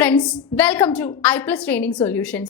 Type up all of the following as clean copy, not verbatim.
friends, welcome to iPlus Training Solutions.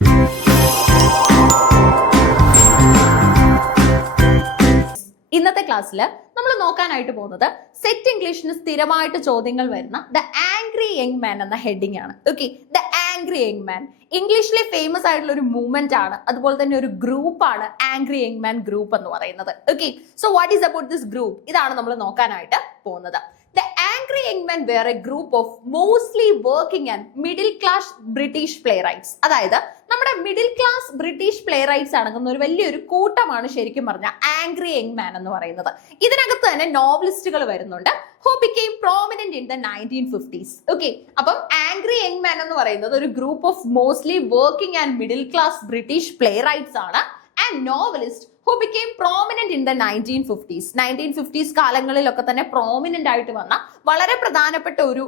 ഇന്നത്തെ ക്ലാസ്സിൽ നമ്മൾ നോക്കാനായിട്ട് പോകുന്നത് സെറ്റ് ഇംഗ്ലീഷിന് സ്ഥിരമായിട്ട് ചോദ്യങ്ങൾ വരുന്ന ദ ആംഗ്രി യങ് മാൻ എന്ന ഹെഡിങ് ആണ്. Okay, the angry young man ഇംഗ്ലീഷിലെ ഫേമസ് ആയിട്ടുള്ള ഒരു മൂവ്മെന്റ് ആണ്, അതുപോലെ തന്നെ ഒരു ഗ്രൂപ്പാണ് ആംഗ്രി യങ് മാൻ ഗ്രൂപ്പ് എന്ന് പറയുന്നത്. Okay, so what is about this group? ഇതാണ് നമ്മൾ നോക്കാനായിട്ട് പോകുന്നത്. The Angry Young Men were a group of mostly working and middle class British playwrights. അതായത് നമ്മുടെ middle class British play rights അടങ്ങുന്ന ഒരു വലിയൊരു കൂട്ടമാണ് ശരിക്കും പറഞ്ഞ ആംഗ്രി യങ് മാൻ എന്ന് പറയുന്നത്. ഇതിനകത്ത് തന്നെ നോവലിസ്റ്റുകൾ വരുന്നുണ്ട് who became prominent in the 1950s. Okay, അപ്പം ആംഗ്രി യങ് മാൻ എന്ന് പറയുന്നത് ഒരു group of mostly working and middle class British playwrights ആണ് and novelist who became prominent in the 1950s. 1950s കാലങ്ങളിലൊക്കെ തന്നെ പ്രോമിനന്റ് ആയിട്ട് വന്ന വളരെ പ്രധാനപ്പെട്ട ഒരു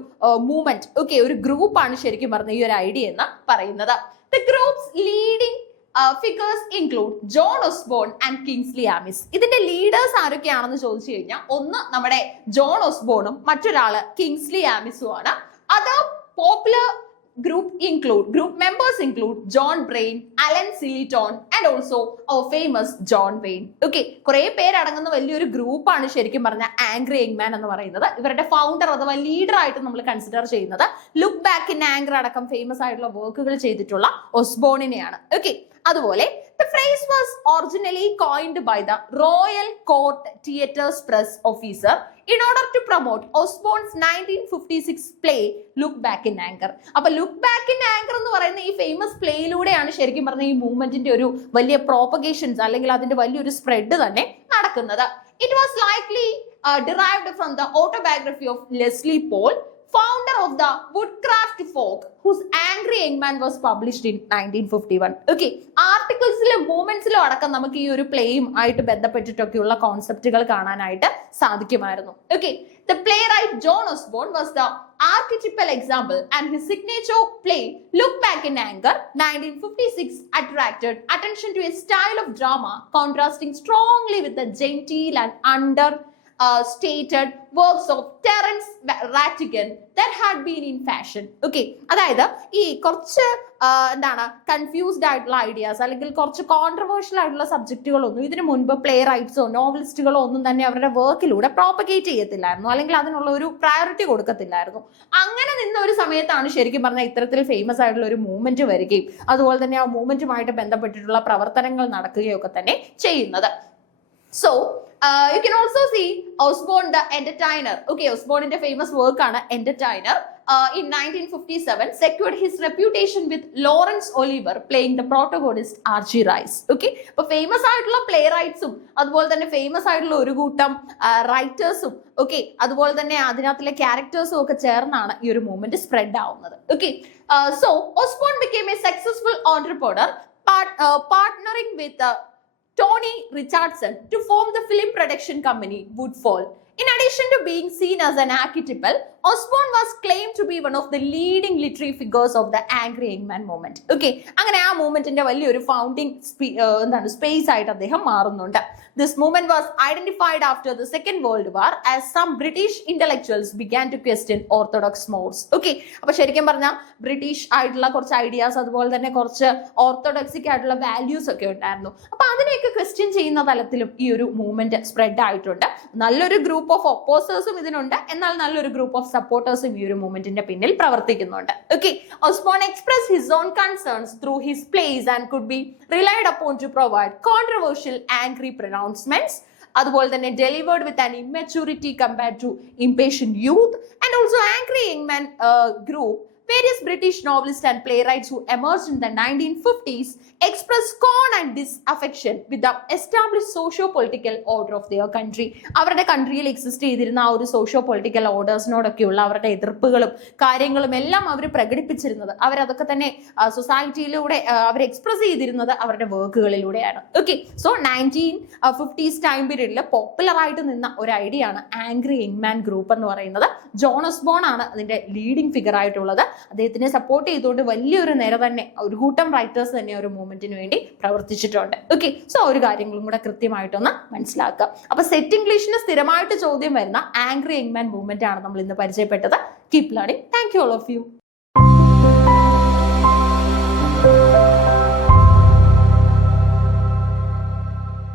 മൂവ്മെന്റ്, ഓക്കെ, ഒരു ഗ്രൂപ്പാണ് ശരിക്കും പറഞ്ഞ ഈ ഒരു ഐഡിയ എന്ന് പറയുന്നത്. The group's leading figures include John Osborne and Kingsley Amis. ഇതിന്റെ ലീഡേഴ്സ് ആരൊക്കെയാണെന്ന് ചോദിച്ചു കഴിഞ്ഞാൽ ഒന്ന് നമ്മുടെ ജോൺ ഓസ്ബോണും മറ്റൊരാള് കിങ്സ്ലി ആമിസും ആണ്. Other popular group members include John Brain, Alan Sillerton and also our famous John Wayne. Okay, കുറേ പേരടങ്ങുന്ന വലിയൊരു ഗ്രൂപ്പാണ് ശരിക്കും പറഞ്ഞ ആംഗ്രി യങ് മാൻ എന്ന് പറയുന്നത്. ഇവരുടെ ഫൗണ്ടർ അഥവാ ലീഡർ ആയിട്ട് നമ്മൾ കൺസിഡർ ചെയ്യുന്നത് ലുക്ക് ബാക്ക് ഇൻ ആംഗ്രി അടക്കം ഫേമസ് ആയിട്ടുള്ള വർക്കുകൾ ചെയ്തിട്ടുള്ള ഒസ്ബോണിനെയാണ്. ഓക്കെ, അതുപോലെ the phrase was originally coined by the Royal Court Theatre's press officer in order to promote Osborne's 1956 play Look Back in Anger. അപ്പൊ ലുക്ക് ബാക്ക് ഇൻ ആങ്കർ എന്ന് പറയുന്ന ഈ famous പ്ലേയിലൂടെയാണ് ശരിക്കും പറഞ്ഞ ഈ മൂവ്മെന്റിന്റെ ഒരു വലിയ പ്രോപ്പഗേഷൻസ് അല്ലെങ്കിൽ അതിന്റെ വലിയൊരു സ്പ്രെഡ് തന്നെ നടക്കുന്നത്. It was likely derived from the autobiography of Leslie Paul, founder of the Woodcraft folk, whose Angry Young Man was published in 1951. Okay, ആർട്ടിക്കിൾസിലും മൂവ്മെന്റ്സിലും അടക്കം നമുക്ക് ഈ ഒരു പ്ലേയും ആയിട്ട് ബന്ധപ്പെട്ടിട്ടൊക്കെയുള്ള കോൺസെപ്റ്റുകൾ കാണാനായിട്ട് സാധിക്കുമായിരുന്നു. Okay, the playwright John Osborne was the archetypal example, and his signature play Look Back in Anger 1956 attracted attention to a style of drama contrasting strongly with the genteel and stated works of Terence Rattigan that had been in fashion. Okay, അതായത് ഈ കുറച്ച് എന്താണ് confused ആയിട്ടുള്ള ideas അല്ലെങ്കിൽ കുറച്ച് controversial ആയിട്ടുള്ള സബ്ജക്റ്റുകളൊന്നും ഇതിനു മുൻപ് പ്ലേ റൈറ്റ്സോ നോവലിസ്റ്റുകളോ ഒന്നും തന്നെ അവരുടെ വർക്കിലൂടെ പ്രോപ്പഗേറ്റ് ചെയ്യത്തില്ലായിരുന്നു, അല്ലെങ്കിൽ അതിനുള്ള ഒരു പ്രയോറിറ്റി കൊടുക്കത്തില്ലായിരുന്നു. അങ്ങനെ നിന്ന ഒരു സമയത്താണ് ശരിക്കും പറഞ്ഞാൽ ഇത്തരത്തിൽ ഫേമസ് ആയിട്ടുള്ള ഒരു മൂവ്മെന്റ് വരികയും അതുപോലെ തന്നെ ആ മൂവ്മെന്റുമായിട്ട് ബന്ധപ്പെട്ടിട്ടുള്ള പ്രവർത്തനങ്ങൾ നടക്കുകയൊക്കെ തന്നെ ചെയ്യുന്നത്. So you can also see Osborne the Entertainer. Okay, Osborne ന്റെ ഫേമസ് വർക്ക് ആണ് Entertainer. In 1957 secured his reputation with Laurence Olivier playing the protagonist Archie Rice. Okay, അപ്പോൾ ഫേമസ് ആയിട്ടുള്ള പ്ലേ റൈറ്റ്സും അതുപോലെ തന്നെ ഫേമസ് ആയിട്ടുള്ള ഒരു കൂട്ടം റൈറ്റേഴ്സും ഓക്കെ അതുപോലെ തന്നെ അതിനകത്തിലെ ക്യാരക്ടേഴ്സും ഒക്കെ ചേർന്നാണ് ഈ ഒരു മൂവ്മെന്റ് സ്പ്രെഡ് ആവുന്നത്. Okay, so Osborne became a successful entrepreneur partnering with Tony Richardson to form the film production company Woodfall. In addition to being seen as an archetypal, Osborne was claimed to be one of the leading literary figures of the Angry Young Man movement. Okay, അങ്ങനെ ആ മൂവ്മെന്റിന്റെ വലിയൊരു founding space ആയിട്ട് അദ്ദേഹം മാറുന്നുണ്ട്. This movement was identified after the Second World War as some British intellectuals began to question orthodox mores. Okay, അപ്പോൾ ശരിക്കും പറഞ്ഞാൽ British ആയിട്ടുള്ള കുറച്ച് ഐഡിയാസ് അതുപോലെ തന്നെ കുറച്ച് ഓർത്തഡോക്സിക് ആയിട്ടുള്ള വാല്യൂസ് ഒക്കെ ഉണ്ടായിരുന്നു. അപ്പൊ അതിനെയൊക്കെ ക്വസ്റ്റ്യൻ ചെയ്യുന്ന തലത്തിലും ഈ ഒരു മൂവ്മെന്റ് സ്പ്രെഡ് ആയിട്ടുണ്ട്. നല്ലൊരു ഗ്രൂപ്പ് ഓഫ് ഒപ്പോസേഴ്സും ഇതിനുണ്ട്, എന്നാൽ നല്ലൊരു ഗ്രൂപ്പ് ഓഫ് സപ്പോർട്ടേഴ്സും ഈ ഒരു മൂവ്മെന്റിന്റെ പിന്നിൽ പ്രവർത്തിക്കുന്നുണ്ട്. Okay, Osborne expressed his own concerns through his plays and could be relied upon to provide controversial angry pronouncements, അതുപോലെ തന്നെ delivered with an immaturity compared to impatient youth, and also Angry Young Man group. Various British novelists and playwrights who emerged in the 1950s expressed scorn and disaffection with the established socio-political order of their country. അവരുടെ കൺട്രിയിൽ exist ചെയ്തിരുന്ന ആ ഒരു socio political ഓർഡേഴ്സിനോടൊക്കെയുള്ള അവരുടെ എതിർപ്പുകളും കാര്യങ്ങളും എല്ലാം അവർ പ്രകടിപ്പിച്ചിരുന്നത്, അവരതൊക്കെ തന്നെ സൊസൈറ്റിയിലൂടെ അവർ express ചെയ്തിരുന്നത് അവരുടെ വർക്കുകളിലൂടെയാണ്. ഓക്കെ, സോ 1950s ടൈം പീരീഡിൽ പോപ്പുലർ ആയിട്ട് നിന്ന ഒരു ഐഡിയ ആണ് ആംഗ്രി യങ് മാൻ ഗ്രൂപ്പ് എന്ന് പറയുന്നത്. ജോൺ ഓസ്ബോൺ ആണ് അതിന്റെ ലീഡിംഗ് ഫിഗർ ആയിട്ടുള്ളത്. അദ്ദേഹത്തിനെ സപ്പോർട്ട് ചെയ്തുകൊണ്ട് വലിയൊരു നിര തന്നെ ഒരു കൂട്ടം റൈറ്റേഴ്സ് തന്നെ ഒരു മൂവ്മെന്റിന് വേണ്ടി പ്രവർത്തിച്ചിട്ടുണ്ട്. ഓക്കെ, സോ ഒരു കാര്യങ്ങളും കൂടെ കൃത്യമായിട്ടൊന്ന് മനസ്സിലാക്കുക. അപ്പൊ സെറ്റ് ഇംഗ്ലീഷിന് സ്ഥിരമായിട്ട് ചോദ്യം വരുന്ന ആംഗ്രി യങ് മാൻ മൂവ്മെന്റ് ആണ് നമ്മൾ ഇന്ന് പരിചയപ്പെട്ടത്. Keep learning. Thank you all of U.